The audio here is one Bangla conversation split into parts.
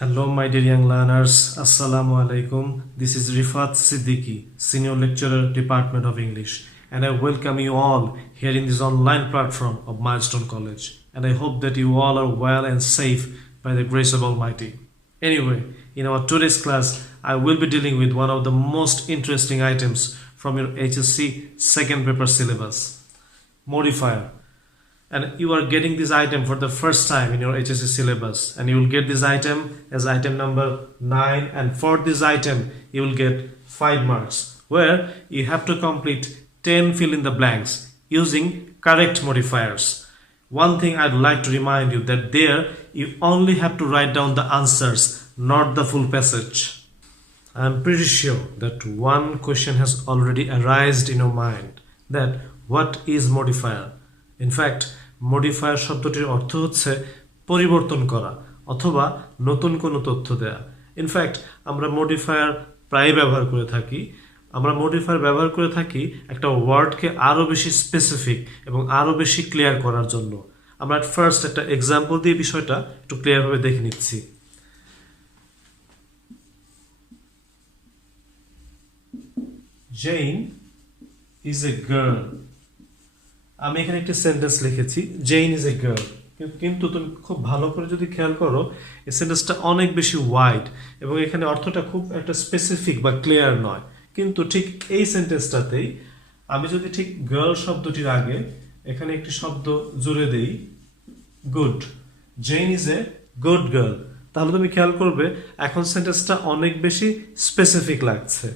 Hello, my dear young learners. Assalamu alaikum. This is Rifat Siddiqui, Senior Lecturer, Department of English, and I welcome you all here in this online platform of Milestone College. And I hope that you all are well and safe by the grace of Almighty. Anyway, in our today's class, I will be dealing with one of the most interesting items from your HSC second paper syllabus, modifier. And you are getting this item for the first time in your HSC syllabus, and you will get this item as item number 9, and for this item you will get 5 marks, where you have to complete 10 fill in the blanks using correct modifiers. One thing I'd like to remind you that there you only have to write down the answers, not the full passage. I'm pretty sure that one question has already arisen in your mind, that what is modifier? In fact, modifier শব্দটির অর্থ হচ্ছে পরিবর্তন করা অথবা নতুন কোনো তথ্য দেয়া। ইনফ্যাক্ট আমরা মডিফায়ার প্রায় ব্যবহার করে থাকি। আমরা মডিফায়ার ব্যবহার করে থাকি একটা ওয়ার্ডকে আরও বেশি স্পেসিফিক এবং আরও বেশি ক্লিয়ার করার জন্য। আমরা ফার্স্ট একটা এক্সাম্পল দিয়ে বিষয়টা একটু ক্লিয়ারভাবে দেখে নিচ্ছি। Jane is a girl. আমি এখানে একটা সেন্টেন্স লিখেছি, জেইন ইজ এ গার্ল, কিন্তু তুমি খুব ভালো করে যদি খেয়াল করো এই সেন্টেন্সটা অনেক বেশি ওয়াইড এবং এখানে অর্থটা খুব একটা স্পেসিফিক বা ক্লিয়ার নয়। কিন্তু ঠিক এই সেন্টেন্সটাতেই আমি যদি ঠিক গার্ল শব্দটির আগে এখানে একটি শব্দ জুড়ে দেই, good, Jane is a good girl, তাহলে তুমি খেয়াল করবে এখন সেন্টেন্সটা অনেক বেশি স্পেসিফিক লাগছে।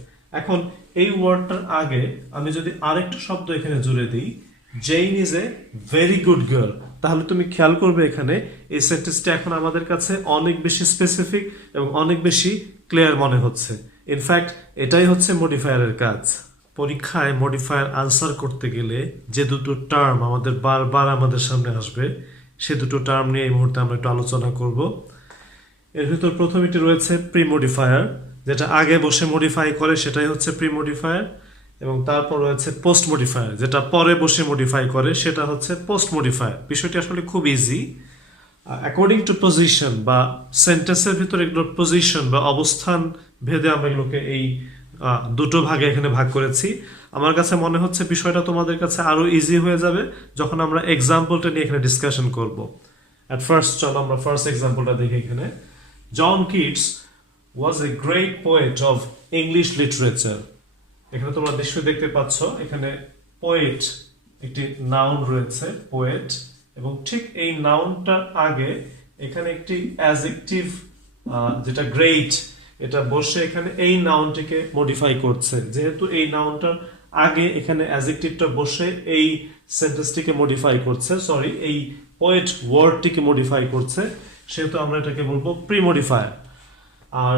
এখন এই ওয়ার্ডটার আগে আমি যদি আরেকটা শব্দ এখানে জুড়ে দিই, Jane is a very good girl, তাহলে তুমি খেয়াল করবে এখানে এই সেন্টেন্সটা এখন আমাদের কাছে অনেক বেশি স্পেসিফিক এবং অনেক বেশি ক্লিয়ার মনে হচ্ছে। ইনফ্যাক্ট এটাই হচ্ছে মডিফায়ারের কাজ। পরীক্ষায় মডিফায়ার আনসার করতে গেলে যে দুটো টার্ম আমাদের বারবার আমাদের সামনে আসবে, সে দুটো টার্ম নিয়ে এই মুহূর্তে আমরা একটু আলোচনা করব। এর ভিতর প্রথমটি রয়েছে প্রি মডিফায়ার, যেটা আগে বসে মডিফাই করে সেটাই হচ্ছে প্রি মডিফায়ার, এবং তারপর রয়েছে পোস্ট মডিফায়ার, যেটা পরে বসে মডিফাই করে সেটা হচ্ছে পোস্ট মডিফায়ার। বিষয়টি আসলে খুব ইজি। অ্যাকর্ডিং টু পজিশন বা সেন্টেন্সের ভিতরে এগুলোর পজিশন বা অবস্থান ভেদে আমরা এগুলোকে এই দুটো ভাগে এখানে ভাগ করেছি। আমার কাছে মনে হচ্ছে বিষয়টা তোমাদের কাছে আরো ইজি হয়ে যাবে যখন আমরা এক্সাম্পলটা নিয়ে এখানে ডিসকাশন করব। অ্যাট ফার্স্ট চলো আমরা ফার্স্ট এক্সাম্পলটা দেখি। এখানে John Keats was a great poet of English literature. এখানে তোমরা নিশ্চয়ই দেখতে পাচ্ছ এখানে পোয়েট একটি নাউন রয়েছে, পোয়েট, এবং ঠিক এই নাউনটার আগে এখানে একটি অ্যাডজেক্টিভ যেটা গ্রেট, এটা বসে এখানে এই নাউনটিকে মডিফাই করছে। যেহেতু এই নাউনটার আগে এখানে অ্যাডজেক্টিভটা বসে এই সেন্টেন্সটিকে মডিফাই করছে, সরি এই পোয়েট ওয়ার্ডটিকে মডিফাই করছে, সেহেতু আমরা এটাকে বলবো প্রি মডিফায়ার। আর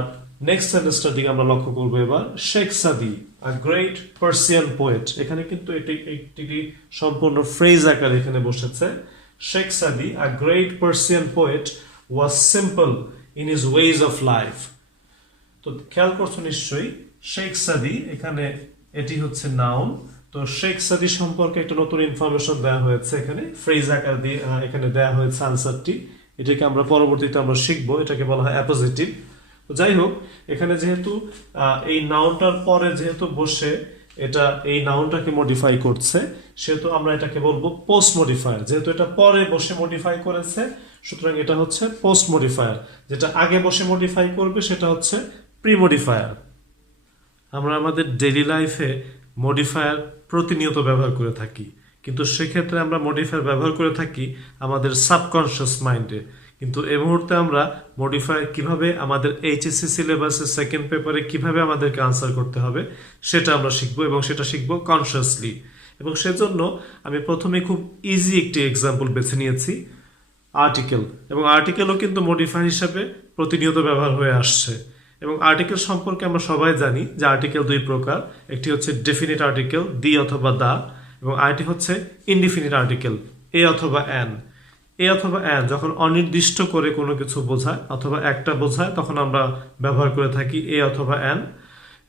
নেক্সট সেন্টেন্সটার দিকে আমরা লক্ষ্য করবো এবার, শেখ সাদি আ গ্রেট পার্সিয়ান পোয়েট। এখানে কিন্তু একটি সম্পূর্ণ ফ্রেজ আকারে এখানে বসেছে। শেখ সাদি a great Persian poet was simple in his ways of life. তো খেয়াল করছো নিশ্চয়ই, শেখ সাদি এখানে এটি হচ্ছে নাউন। তো শেখ সাদি সম্পর্কে একটা নতুন ইনফরমেশন দেওয়া হয়েছে এখানে ফ্রেজ আকার দিয়ে এখানে দেওয়া হয়েছে আনসারটি। এটাকে আমরা পরবর্তীতে আমরা শিখবো, এটাকে বলা হয় অ্যাপোজিটিভ। যাই হোক, এখানে যেহেতু এই নাউনটার পরে যেহেতু বসে এটা এই নাউনটাকে মডিফাই করছে, সেহেতু আমরা এটাকে বলবো পোস্ট মডিফায়ার। যেহেতু এটা পরে বসে মডিফাই করেছে, সুতরাং এটা হচ্ছে পোস্ট মডিফায়ার। যেটা আগে বসে মডিফাই করবে সেটা হচ্ছে প্রি মডিফায়ার। আমরা আমাদের ডেইলি লাইফে মডিফায়ার প্রতিনিয়ত ব্যবহার করে থাকি, কিন্তু সেক্ষেত্রে আমরা মডিফায়ার ব্যবহার করে থাকি আমাদের সাবকনশিয়াস মাইন্ডে। কিন্তু এই মুহূর্তে আমরা মডিফায়ার কিভাবে আমাদের এইচএসসি সিলেবাসের সেকেন্ড পেপারে কিভাবে আমাদেরকে আনসার করতে হবে সেটা আমরা শিখবো, এবং সেটা শিখবো কনসিয়াসলি। এবং সেজন্য আমি প্রথমে খুব ইজি একটি এক্সাম্পল বেছে নিয়েছি, আর্টিকেল। এবং আর্টিকেলও কিন্তু মডিফায়ার হিসাবে প্রতিনিয়ত ব্যবহার হয়ে আসছে। এবং আর্টিকেল সম্পর্কে আমরা সবাই জানি যে আর্টিকেল দুই প্রকার, একটি হচ্ছে ডেফিনিট আর্টিকেল, দি অথবা দা, এবং আরেকটি হচ্ছে ইনডিফিনিট আর্টিকেল, এ অথবা অ্যান। এ অথবা অ্যান যখন অনির্দিষ্ট করে কোনো কিছু বোঝায় অথবা একটা বোঝায় তখন আমরা ব্যবহার করে থাকি এ অথবা অ্যান,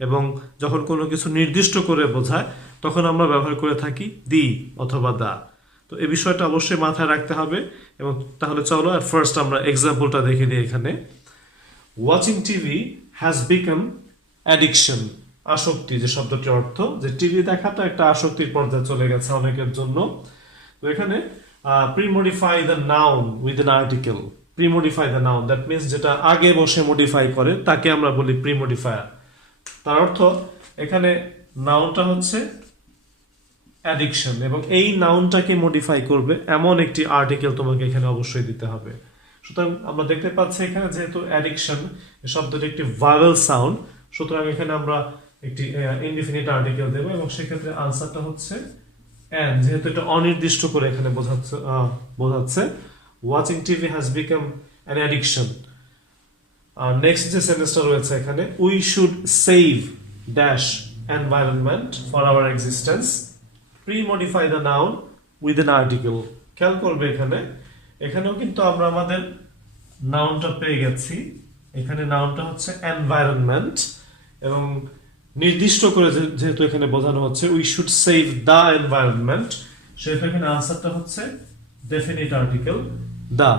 এবং যখন কোনো কিছু নির্দিষ্ট করে বোঝায় তখন আমরা ব্যবহার করে থাকি দি অথবা দা। তো এই বিষয়টা অবশ্যই মাথায় রাখতে হবে। এবং তাহলে চলো আর ফার্স্ট আমরা এক্সাম্পলটা দেখে নিই। এখানে watching TV has become addiction, আসক্তি, যে শব্দটির অর্থ যে টিভি দেখাটা একটা আসক্তির পর্যায়ে চলে গেছে অনেকের জন্য। তো এখানে premodify the noun with an article. Premodify the noun, that means যেটা আগে বসে মডিফাই করে তাকে আমরা বলি প্রিমডিফায়ার। তার অর্থ এখানে নাউনটা হচ্ছে অ্যাডিকশন এবং এই নাউনটাকে মডিফাই করবে এমন একটি আর্টিকেল তোমাকে এখানে অবশ্যই দিতে হবে। সুতরাং আমরা দেখতে পাচ্ছি এখানে যেহেতু অ্যাডিকশন শব্দটি একটি ভাওয়েল সাউন্ড, সুতরাং এখানে আমরা একটি ইনডিফিনিট আর্টিকেল দেব এবং সেক্ষেত্রে আনসারটা হচ্ছে এন্ড, যেহেতু এটা অনির্দিষ্ট করে এখানে বোঝাচ্ছে watching TV has become an addiction. আর নেক্সট যে সেন্টেন্সটা রয়েছে এখানে, we should save dash environment for our existence, pre-modify the noun with an article. খেয়াল করবে এখানেও কিন্তু আমরা আমাদের নাউনটা পেয়ে গেছি। এখানে নাউনটা হচ্ছে এনভায়রনমেন্ট এবং নির্দিষ্ট করে যেহেতু এখানে বোঝানো হচ্ছে we should save the environment, সেহেতু এখানে আনসারটা হচ্ছে ডেফিনিট আর্টিকেল দ্য।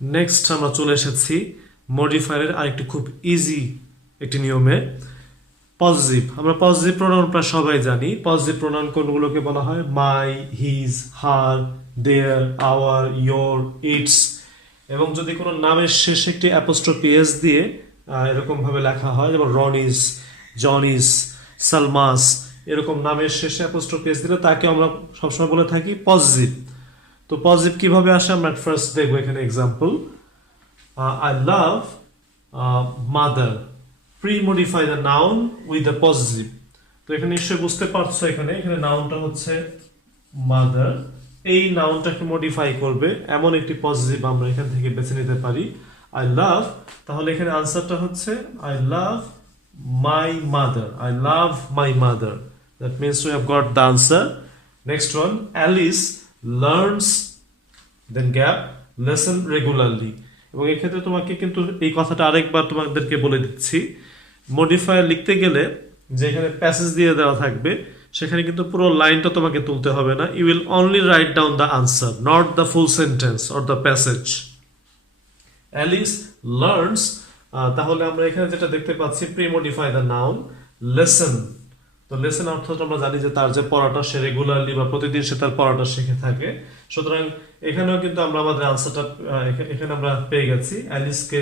নেক্সট আমরা চলে এসেছি মডিফায়ারের আরেকটি খুব ইজি একটি নিয়মে, পজিটিভ। আমরা পজিটিভ প্রোনাউন প্রায় সবাই জানি। পজিটিভ প্রোনাউন কোনগুলোকে বলা হয়? My, his, her, their, our, your, its. এবং যদি কোনো নামের শেষে একটি অ্যাপোস্ট্রফি এস দিয়ে এরকম ভাবে লেখা হয়, যেমন রনিস, জনিস, সালমাস, এরকম নামের শেষে অ্যাপোস্ট্রফি এস দিলে তাকে আমরা সবসময় বলে থাকি পজিটিভ। তো পজিটিভ কিভাবে আসে আমরা ফার্স্ট দেখবো এখানে example. I love mother, pre-modify the noun with the positive. তো এখানে নিশ্চয়ই বুঝতে পারছো এখানে নাউনটা হচ্ছে মাদার, এই নাউনটাকে মডিফাই করবে এমন একটি পজিটিভ আমরা এখান থেকে বেছে নিতে পারি, আই লাভ। তাহলে এখানে আনসারটা হচ্ছে I love my mother, I love my mother. That means we have got the answer. Next one, Alice learns then gap lesson regularly. এবং এক্ষেত্রে তোমাকে কিন্তু এই কথাটা আরেকবার তোমাদেরকে বলে দিচ্ছি, মডিফায়ার লিখতে গেলে যে এখানে প্যাসেজ দিয়ে দেওয়া থাকবে সেখানে কিন্তু পুরো লাইনটা তোমাকে তুলতে হবে না। You will only write down the answer, not the full sentence or the passage. Alice learns, তাহলে আমরা এখানে যেটা দেখতে পাচ্ছি প্রি-মডিফাই দ্য নাউন লেসন। তো লেসন অর্থটা আমরা জানি যে তার যে পড়াটা সে রেগুলারলি বা প্রতিদিন সে তার পড়াটা শিখে থাকে। সুতরাং এখানেও কিন্তু আমরা আমাদের আনসারটা এখানে আমরা পেয়ে গেছি। অ্যালিসকে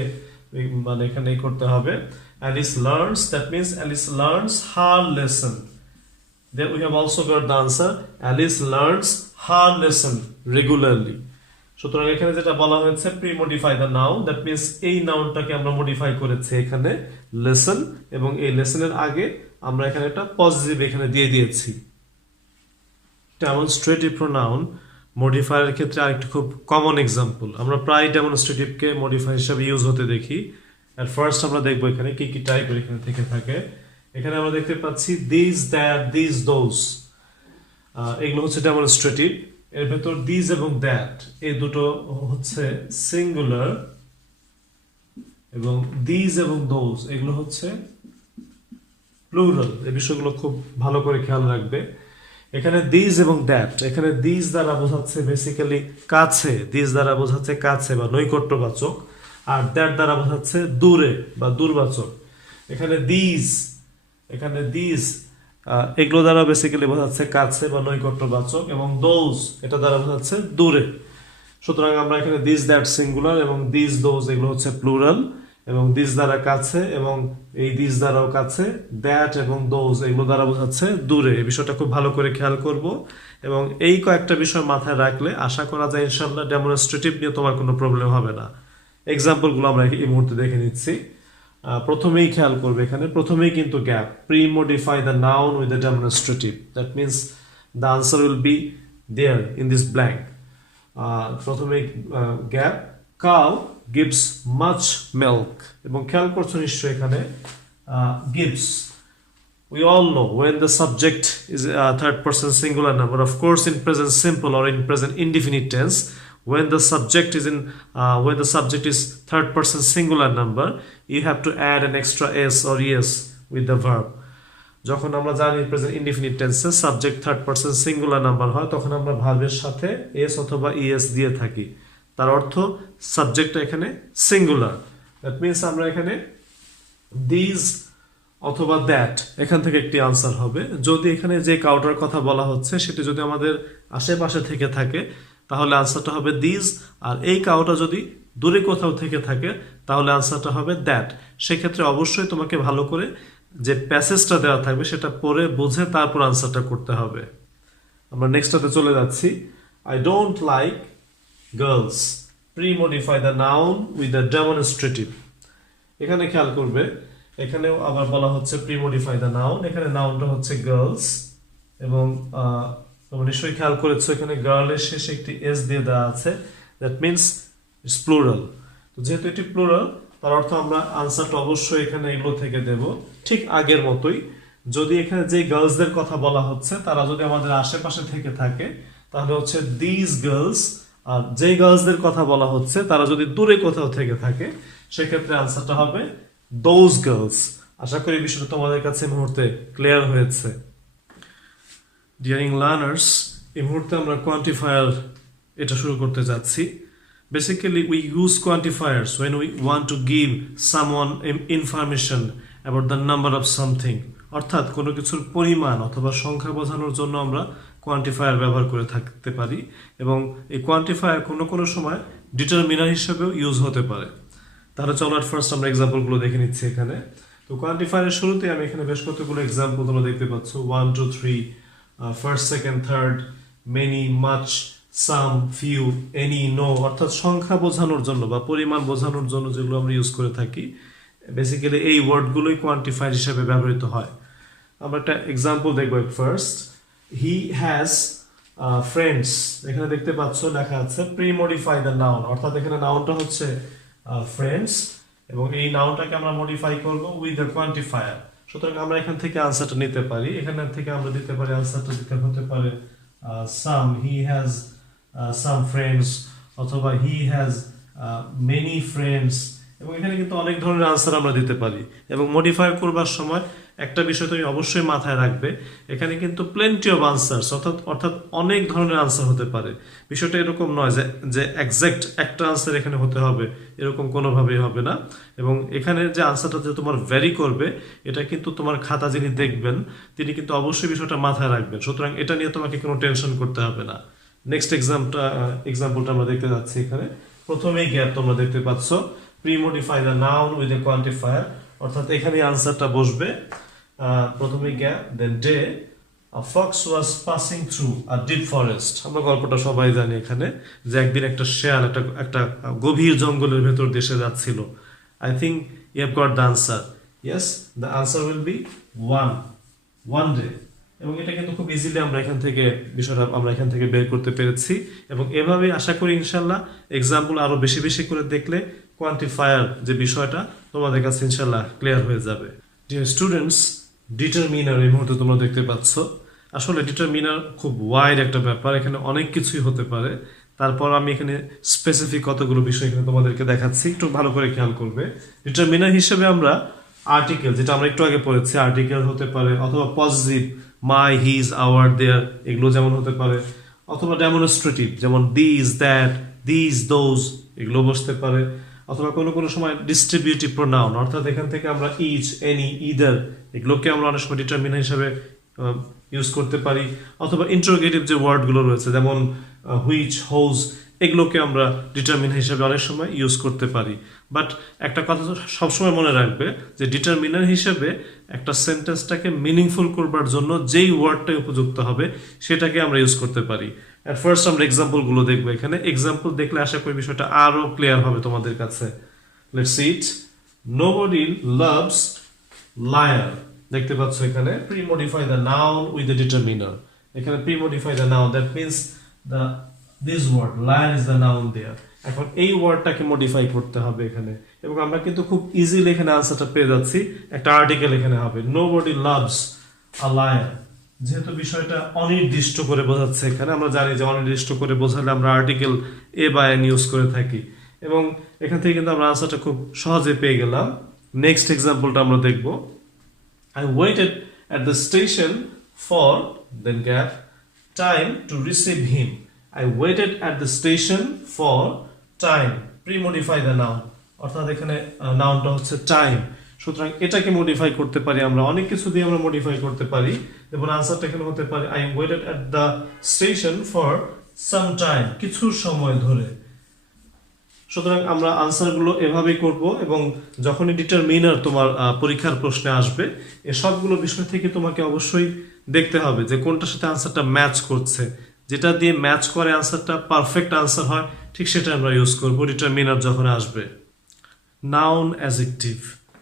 মানে এখানে করতে হবে Alice learns, that means Alice learns her lesson. Then we have also got the answer, Alice learns her lesson regularly. সুতরাং এখানে যেটা বলা হয়েছে pre-modify the noun, that means এই নাউনটাকে আমরা মডিফাই করেছি এখানে লেসন, এবং এই লেসনের আগে আমরা এখানে একটা পজিটিভ এখানে দিয়ে দিয়েছি। ডেমনস্ট্রেটিভ প্রোনাউন মডিফায়ারের ক্ষেত্রে আরেকটি খুব কমন এক্সাম্পল, আমরা প্রায় ডেমনস্ট্রেটিভকে মডিফাই হিসেবে ইউজ হতে দেখি। এট ফার্স্ট আমরা দেখবো এখানে কি কি টাইপের এখানে থেকে থাকে। এখানে আমরা দেখতে পাচ্ছি দিস, দ্যাট, দিস, দোজ, এগুলো হচ্ছে ডেমনস্ট্রেটিভ। এর ভেতর দিস এবং দ্যাট এই দুটো হচ্ছে সিঙ্গুলার, এবং দিস এবং দোজ এগুলো হচ্ছে প্লুরাল। এই বিষয়গুলো খুব ভালো করে খেয়াল রাখবে। এখানে দিস এবং দ্যাট, এখানে দিস দ্বারা বোঝাচ্ছে বেসিক্যালি কাছে, দিস দ্বারা বোঝাচ্ছে কাছে বা নৈকট্যবাচক, আর দ্যাট দ্বারা বোঝাচ্ছে দূরে বা দূরবাচক। এখানে দিস এগুলো দ্বারা বেসিক্যালি বোঝাচ্ছে কাছে বা নৈকট্যবাচক, এবং দোজ এটা দ্বারা বোঝাচ্ছে দূরে। সুতরাং আমরা এখানে দিস, দ্যাট সিঙ্গুলার এবং দিস, দোজ এগুলো হচ্ছে প্লুরাল, এবং দিস দ্বারা কাছে এবং এই দিস দ্বারাও কাছে, দ্যাট এবং দোজ এগুলো দ্বারা বোঝাচ্ছে দূরে। এই বিষয়টা খুব ভালো করে খেয়াল করব, এবং এই কয়েকটা বিষয় মাথায় রাখলে আশা করা যায় ইনশাআল্লাহ ডেমনস্ট্রেটিভ নিয়ে তোমার কোনো প্রবলেম হবে না। এক্সাম্পলগুলো আমরা এই মুহূর্তে দেখে নিচ্ছি। প্রথমেই খেয়াল করবে এখানে প্রথমেই কিন্তু gap, premodify the noun with the demonstrative, that means the answer will be there in this blank. প্রথমেই gap, cow gives much milk, এবং খেয়াল করছো নিশ্চয়ই এখানে gives, we all know when the subject is a third person singular number, of course in present simple or in present indefinite tense, when the subject is third person singular number, you have to add an extra s or es with the verb. যখন আমরা জানি প্রেজেন্ট ইনডিফিনিট টেন্সে subject third person singular number হয়, তখন আমরা ভার্বের সাথে এস অথবা ইএস দিয়ে থাকি। তার অর্থ সাবজেক্টটা এখানে সিঙ্গুলার, দ্যাট মিনস আমরা এখানে দিস অথবা দ্যাট এখান থেকে একটি আনসার হবে। যদি এখানে যে কাউটার কথা বলা হচ্ছে সেটি যদি আমাদের আশেপাশে থেকে থাকে তাহলে আনসারটা হবে দিস, আর এই কাউটা যদি দূরে কোথাও থেকে থাকে তাহলে আনসারটা হবে দ্যাট। সেক্ষেত্রে অবশ্যই তোমাকে ভালো করে যে প্যাসেজটা দেওয়া থাকবে সেটা পড়ে বুঝে তারপর আনসারটা করতে হবে। আমরা নেক্সটটাতে চলে যাচ্ছি। I don't like girls, pre-modify the noun with the demonstrative. এখানে খেয়াল করবে, এখানেও আবার বলা হচ্ছে প্রি-মডিফাই দ্য নাউন, এখানে নাউনটা হচ্ছে গার্লস এবং তোমরা নিশ্চয়ই খেয়াল করেছো এখানে গার্লের শেষে একটি এস দিয়ে দেওয়া আছে, দ্যাট মিনস ইটস প্লুরাল। তো যেহেতু এটি প্লুরাল তার অর্থ আমরা আনসারটা অবশ্যই এখানে এগুলো থেকে দেব ঠিক আগের মতোই। যদি এখানে যে গার্লসদের কথা বলা হচ্ছে তারা যদি আমাদের আশেপাশে থেকে থাকে তাহলে হচ্ছে দিস গার্লস, আর যে গার্লসদের কথা বলা হচ্ছে তারা যদি দূরে কোথাও থেকে থাকে সেক্ষেত্রে আনসারটা হবে দোজ গার্লস। আশা করি বিষয়টা তোমাদের কাছে এই মুহূর্তে ক্লিয়ার হয়েছে। ডিয়ারিং লার্নার্স, এই মুহূর্তে আমরা কোয়ান্টিফায়ার এটা শুরু করতে যাচ্ছি। Basically, we use quantifiers when we want to give someone information about the number of something. অর্থাৎ কোনো কিছুর পরিমাণ অথবা সংখ্যা বোঝানোর জন্য আমরা কোয়ান্টিফায়ার ব্যবহার করে থাকতে পারি, এবং এই কোয়ান্টিফায়ার কোনো কোনো সময় ডিটারমিনার হিসেবেও ইউজ হতে পারে। তাহলে চলো ফার্স্ট আমরা এক্সাম্পলগুলো দেখে নিচ্ছি এখানে। তো কোয়ান্টিফায়ারের শুরুতে আমি এখানে বেশ কতগুলো এক্সাম্পল তোমরা দেখতে পাচ্ছ, 1 2 3, first second third, many, much, some, few, any, no, অর্থাৎ সংখ্যা বোঝানোর জন্য বা পরিমাণ বোঝানোর জন্য যেগুলো আমরা ইউজ করে থাকি বেসিক্যালি এই ওয়ার্ডগুলোই কোয়ান্টিফায়ার হিসেবে ব্যবহৃত হয়। আমরা একটা এক্সাম্পল দেখবো। First, he has friends. এখানে দেখতে পাচ্ছ লেখা আছে প্রি-মডিফাই দ্য নাউন, অর্থাৎ এখানে নাউনটা হচ্ছে ফ্রেন্ডস এবং এই নাউনটাকে আমরা মডিফাই করব উইথ দ্য কোয়ান্টিফায়ার। সুতরাং আমরা এখান থেকে আনসারটা নিতে পারি, এখান থেকে আমরা দিতে পারি আনসারটা দিতে হতে পারে সাম, হি হ্যাজ some friends, অথবা he has many friends, এবং এখানে কিন্তু অনেক ধরনের আনসার আমরা দিতে পারি। এবং মডিফাই করবার সময় একটা বিষয় তুমি অবশ্যই মাথায় রাখবে, এখানে কিন্তু প্লেন্টি অফ আনসারস অর্থাৎ অনেক ধরনের আনসার হতে পারে। বিষয়টা এরকম নয় যে এক্সাক্ট একটা আনসার এখানে হতে হবে, এরকম কোনোভাবেই হবে না। এবং এখানে যে আনসারটা যে তোমার ভ্যারি করবে এটা কিন্তু তোমার খাতা যিনি দেখবেন তিনি কিন্তু অবশ্যই বিষয়টা মাথায় রাখবেন। সুতরাং এটা নিয়ে তোমাকে কোনো টেনশন করতে হবে না। নেক্সট এক্সাম্পলটা আমরা দেখতে যাচ্ছি। এখানে প্রথমেই গ্যাপ তোমরা দেখতে পাচ্ছ, pre-modify the noun with a quantifier, অর্থাৎ এখানে আনসারটা বসবে প্রথমে gap then day, a fox was passing through a deep forest. আমরা গল্পটা সবাই জানি এখানে যে একদিন একটা শেয়াল একটা গভীর জঙ্গলের ভেতর দেশে যাচ্ছিল। I think you have got the answer. Yes, the answer will be one day. এবং এটা কিন্তু খুব ইজিলি আমরা এখান থেকে বের করতে পেরেছি। এবং এভাবে আশা করি ইনশাল্লাহ এক্সাম্পল আরো বেশি বেশি করে দেখলে কোয়ান্টিফায়ার যে বিষয়টা তোমাদের কাছে ইনশাল্লাহ ক্লিয়ার হয়ে যাবে। ডিয়ার স্টুডেন্টস, ডিটারমিনার এই মুহূর্তে তোমরা দেখতে পাচ্ছ। আসলে ডিটারমিনার খুব ওয়াইড একটা ব্যাপার, এখানে অনেক কিছুই হতে পারে। তারপর আমি এখানে স্পেসিফিক কতগুলো বিষয় এখানে তোমাদেরকে দেখাচ্ছি, একটু ভালো করে খেয়াল করবে। ডিটারমিনার হিসেবে আমরা আর্টিকেল, যেটা আমরা একটু আগে পড়েছি, আর্টিকেল হতে পারে, অথবা পজিটিভ মাই, হিজ, আওয়ার, দেয়ার, এগুলো যেমন হতে পারে, অথবা ডেমনস্ট্রেটিভ যেমন দিস, দ্যাট, দিস, দোজ, এগুলো বসতে পারে, অথবা কোনো কোনো সময় ডিস্ট্রিবিউটিভ প্রোনাউন, অর্থাৎ এখান থেকে আমরা ইচ, এনি, ইদার, এগুলোকে আমরা অনেক সময় ডিটারমিনার হিসেবে ইউজ করতে পারি, অথবা ইন্টারোগেটিভ যে ওয়ার্ডগুলো রয়েছে যেমন হুইচ, হোজ, এগুলোকে আমরা ডিটারমিনার হিসেবে অনেক সময় ইউজ করতে পারি। বাট একটা কথা সবসময় মনে রাখবে যে ডিটারমিনার হিসেবে একটা সেন্টেন্সটাকে মিনিংফুল করবার জন্য যেই ওয়ার্ডটাই উপযুক্ত হবে সেটাকে আমরা ইউজ করতে পারি। এট ফার্স্ট আমরা এক্সাম্পলগুলো দেখবো। এখানে এক্সাম্পল দেখলে আশা করি বিষয়টা আরো ক্লিয়ার হবে তোমাদের কাছে। Let's see it. Nobody loves liar. দেখতে পাচ্ছ এখানে premodify the noun with the determiner. এখানে premodify the noun, that means this word liar is the noun there. এখন এই ওয়ার্ডটাকে মডিফাই করতে হবে এখানে, এবং আমরা কিন্তু খুব ইজিলি এখানে আনসারটা পেয়ে যাচ্ছি। একটা আর্টিকেল এখানে হবে, নোবডি লাভস আ লায়ার। যেহেতু বিষয়টা অনির্দিষ্ট করে বোঝাচ্ছে এখানে, আমরা জানি যে অনির্দিষ্ট করে বোঝালে আমরা আর্টিকেল এ বা এন ইউজ করে থাকি, এবং এখান থেকে কিন্তু আমরা আনসারটা খুব সহজে পেয়ে গেলাম। নেক্সট এক্সাম্পলটা আমরা দেখব। I waited at the station for then gap time to receive him. I waited at the station for time. Pre-modify the noun. অর্থাৎ এখানে নাউনটা হচ্ছে টাইম। সুতরাং এটাকে মডিফাই করতে পারি আমরা, অনেক কিছু দিয়ে আমরা মডিফাই করতে পারি। যেমন আনসারটা এখানে হতে পারে I waited at the station for some time, কিছু সময় ধরে। সুতরাং আমরা আনসারগুলো এভাবেই করব, এবং যখনই ডিটারমিনার তোমার পরীক্ষার প্রশ্নে আসবে এ সবগুলো বিষয় থেকে তোমাকে অবশ্যই দেখতে হবে যে কোনটার সাথে আনসারটা ম্যাচ করছে। যেটা দিয়ে ম্যাচ করে আনসারটা পারফেক্ট আনসার হয়, ঠিক সেটা আমরা ইউজ করব ডিটারমিনার যখন আসবে। নাউন অ্যাডজেক্টিভ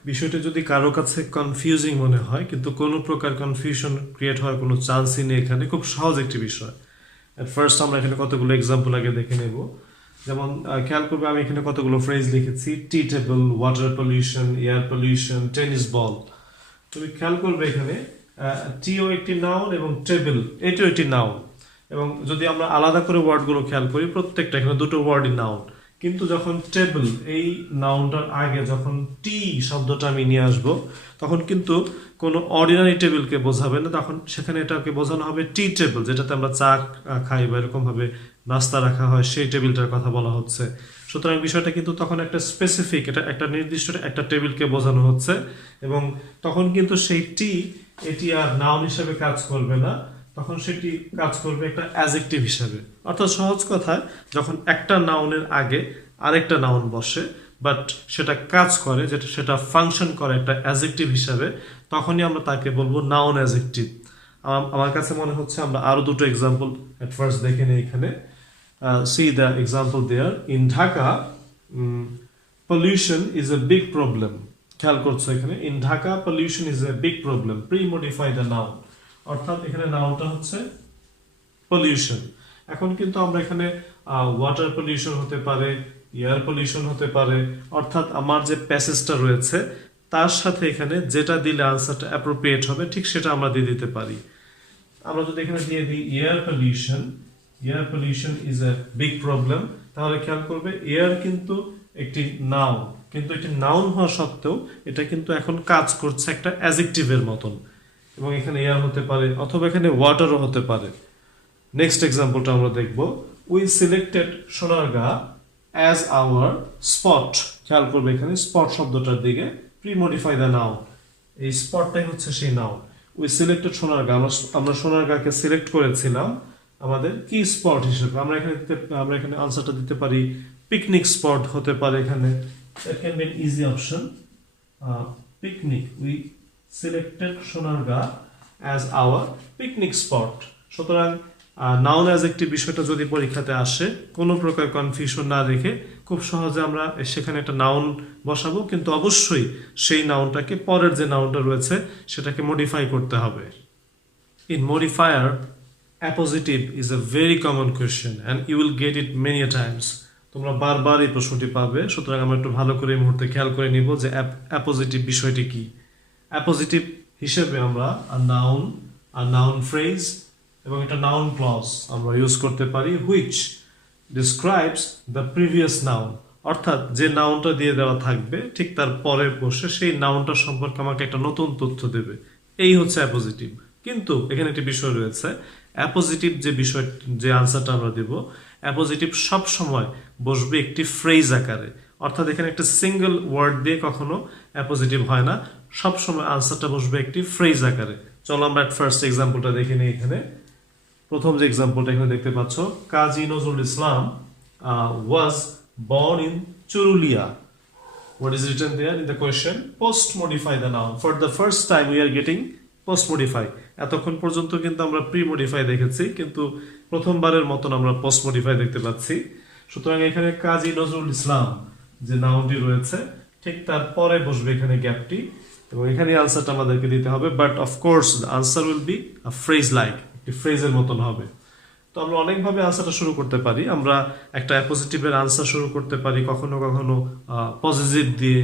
বিষয়টা যদি কারো কাছে কনফিউজিং মনে হয়, কিন্তু কোনো প্রকার কনফিউশন ক্রিয়েট হওয়ার কোনো চান্সই নেই, এখানে খুব সহজ একটি বিষয়। এট ফার্স্ট আমরা এখানে কতগুলো এক্সাম্পল আগে দেখে নেব। যেমন খেয়াল করবে আমি এখানে কতগুলো ফ্রেজ লিখেছি, tea table, water pollution, air pollution, tennis ball. তুমি খেয়াল করবে এখানে টিও একটি নাউন এবং টেবল এটিও একটি নাউন, এবং যদি আমরা আলাদা করে ওয়ার্ডগুলো খেয়াল করি প্রত্যেকটা এখানে দুটো ওয়ার্ডই নাউন। কিন্তু যখন টেবল এই নাউনটার আগে যখন টি শব্দটা আমি নিয়ে আসবো, তখন কিন্তু কোনো অর্ডিনারি টেবিলকে বোঝাবে না, তখন সেখানে এটাকে বোঝানো হবে টি টেবিল, যেটাতে আমরা চা খাই বা এরকম ভাবে নাস্তা রাখা হয়, সেই টেবিলটার কথা বলা হচ্ছে। সুতরাং বিষয়টা কিন্তু তখন একটা স্পেসিফিক, এটা একটা নির্দিষ্ট একটা টেবিলকে বোঝানো হচ্ছে, এবং তখন কিন্তু সেই টি এটি আর নাউন হিসেবে কাজ করবে না, তখন সেটি কাজ করবে একটা অ্যাডজেক্টিভ হিসেবে। অর্থাৎ সহজ কথায় যখন একটা নাউনের আগে আরেকটা নাউন বসে বাট সেটা কাজ করে, যেটা সেটা ফাংশন করে একটা অ্যাডজেক্টিভ হিসাবে, তখনই আমরা তাকে বলবো নাউন অ্যাডজেক্টিভ। আমার কাছে মনে হচ্ছে আমরা আরো দুটো এক্সাম্পল এট ফার্স্ট দেখে নিই এখানে। See the example there. In Dhaka, pollution is a big problem. খেয়াল করছো এখানে in Dhaka pollution is a big problem. Pre-modify the noun. অর্থাৎ এখানে নাউনটা হচ্ছে পলিউশন। এখন কিন্তু আমরা এখানে ওয়াটার পলিউশন হতে পারে, এয়ার পলিউশন হতে পারে, অর্থাৎ আমার যে প্যাসেজটা রয়েছে তার সাথে এখানে যেটা দিলে আনসারটা অ্যাপ্রোপ্রিয়েট হবে ঠিক সেটা আমরা দিয়ে দিতে পারি। আমরা যদি এখানে দিয়ে দিই air pollution is a big problem, তাহলে খেয়াল করবে এয়ার কিন্তু একটি নাউন, কিন্তু একটি নাউন হওয়া সত্ত্বেও এটা কিন্তু এখন কাজ করছে একটা অ্যাডজেক্টিভের মতন, এবং এখানে এয়ার হতে পারে অথবা এখানে ওয়াটারও হতে পারে। নেক্সট এক্সাম্পলটা আমরা দেখব। We selected Sonargaon as our spot. খেয়াল করবে এখানে স্পট শব্দটার দিকে, প্রি-মডিফাই দ্য নাউন, এই স্পটটাই হচ্ছে সেই নাউন। উই সিলেক্টেড সোনারগাঁ, আমরা সোনারগাঁকে সিলেক্ট করেছিলাম আমাদের কি স্পট হিসেবে। আমরা এখানে আনসারটা দিতে পারি পিকনিক স্পট হতে পারে, এখানে that can be N easy option, picnic. We selected Sonargaon as our picnic spot. সুতরাং নাউন অ্যাডজেক্টিভ বিষয়টা যদি পরীক্ষাতে আসে, কোনো প্রকার কনফিউশন না রেখে খুব সহজে আমরা সেখানে একটা নাউন বসাবো, কিন্তু অবশ্যই সেই নাউনটাকে পরের যে নাউনটা রয়েছে সেটাকে মডিফাই করতে হবে। In modifier appositive is a very common question and you will get it many times. তোমরা বারবার এই প্রশ্নটি পাবে, সুতরাং আমরা একটু ভালো করে এই মুহূর্তে খেয়াল করে নিব যে অ্যাপোজিটিভ বিষয়টি কি। অ্যাপোজিটিভ হিসেবে আমরা নাউন ফ্রেজ এবং একটা নাউন ক্লজ আমরা ইউজ করতে পারি, which describes the previous noun. অর্থাৎ যে নাউনটা দিয়ে দেওয়া থাকবে ঠিক তার পরে বসে সেই নাউনটা সম্পর্কে আমাকে একটা নতুন তথ্য দেবে, এই হচ্ছে অ্যাপোজিটিভ। কিন্তু এখানে একটি বিষয় রয়েছে, অ্যাপোজিটিভ যে বিষয়, যে আনসারটা আমরা দেব, অ্যাপোজিটিভ সব সময় বসবে একটি ফ্রেজ আকারে। অর্থাৎ এখানে একটা সিঙ্গেল ওয়ার্ড দিয়ে কখনো অ্যাপোজিটিভ হয় না, সব সময় আনসারটা বসবে একটি ফ্রেজ আকারে। চলো আমরা ফার্স্ট এক্সাম্পলটা দেখে নিই। এখানে প্রথম যে এক্সাম্পলটা এখানে দেখতে পাচ্ছ, কাজী নজরুল ইসলাম ওয়াজ born in Churulya. What is written there in the question? Post modify the noun. For the first time we are getting post modify. এতক্ষণ পর্যন্ত কিন্তু আমরা প্রি মডিফাই দেখেছি, কিন্তু প্রথমবারের মতন আমরা পোস্ট মডিফাই দেখতে পাচ্ছি। সুতরাং এখানে কাজী নজরুল ইসলাম যে নাউনটি রয়েছে ঠিক তার পরে বসবে এখানে গ্যাপটি, এবং এখানে আনসারটা আমাদেরকে দিতে হবে, but of course the answer will be a phrase like, একটি ফ্রেজের মতন হবে। তো আমরা অনেকভাবে আনসারটা শুরু করতে পারি। আমরা একটা অ্যাপোজিটিভের আনসার শুরু করতে পারি, কখনো কখনো পজিটিভ দিয়ে,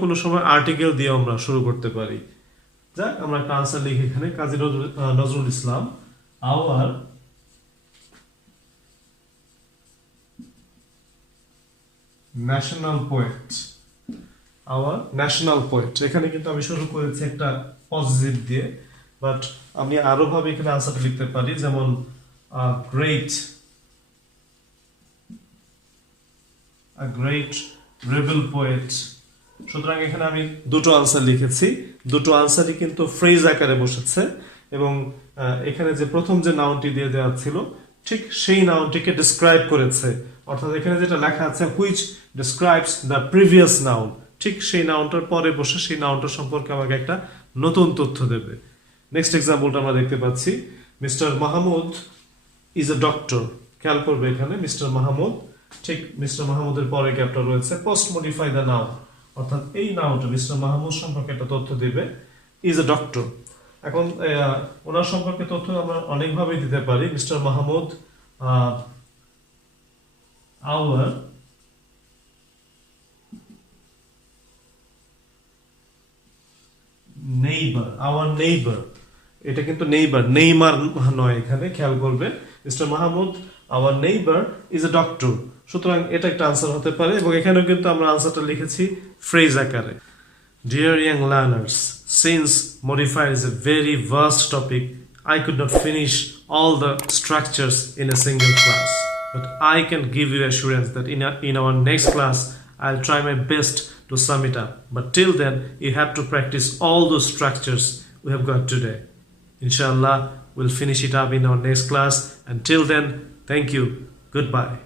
কোনো সময় আর্টিকেল দিয়ে আমরা শুরু করতে পারি। যাক, আমরা একটা আনসার লিখি এখানে, Kazi Nazrul Islam our national poet. এখানে কিন্তু আমি শুরু করেছি একটা পজিটিভ দিয়ে, বাট আমি আরো ভাবে এখানে আনসারটা লিখতে পারি, যেমন a great রেবেল পোয়েট। সুতরাং এখানে আমি দুটো আনসার লিখেছি, দুটো আনসারই কিন্তু ফ্রেজ আকারে বসেছে এবং এখানে যে প্রথম যে নাউনটি দিয়ে দেওয়া ছিল ঠিক সেই নাউনটিকে ডিসক্রাইব করেছে, অর্থাৎ এখানে যেটা লেখা আছে which describes the previous noun, ঠিক সেই নাউনটার পরে বসে সেই নাউনটা সম্পর্কে আমাকে একটা নতুন তথ্য দেবে। নেক্সট এক্সাম্পলটা আমরা দেখতে পাচ্ছি, mister Mahmud is a doctor. খেয়াল করবে এখানে মিস্টার মাহমুদ, ঠিক মিস্টার মাহমুদের পরে গ্যাপটা রয়েছে, পোস্ট মডিফাই দ্য নাউন, অর্থাৎ এই নাউনটা মিস্টার মাহমুদ সম্পর্কে একটা তথ্য দিবে, ইজ এ ডক্টর। এখন ওনার সম্পর্কে তথ্য আমরা অনেকভাবেই দিতে পারি। মিস্টার মাহমুদ আওয়ার নেইবার, এটা কিন্তু নেইবার, নেইমার নয়, এখানে খেয়াল করবে mister Mahmud hour neighbour is a doctor. সুতরাং এটা একটা আনসার হতে পারে এবং এখানেও কিন্তু আমরা আনসারটা লিখেছি ফ্রেজ আকারে। Dear young learners, since modifier is a very vast topic, I could not finish all the structures in a single class. But I can give you assurance that in our next class, I'll try my best to sum it up. But till then, you have to practice all those structures we have got today. Inshallah, we'll finish it up in our next class. Until then, thank you. Goodbye.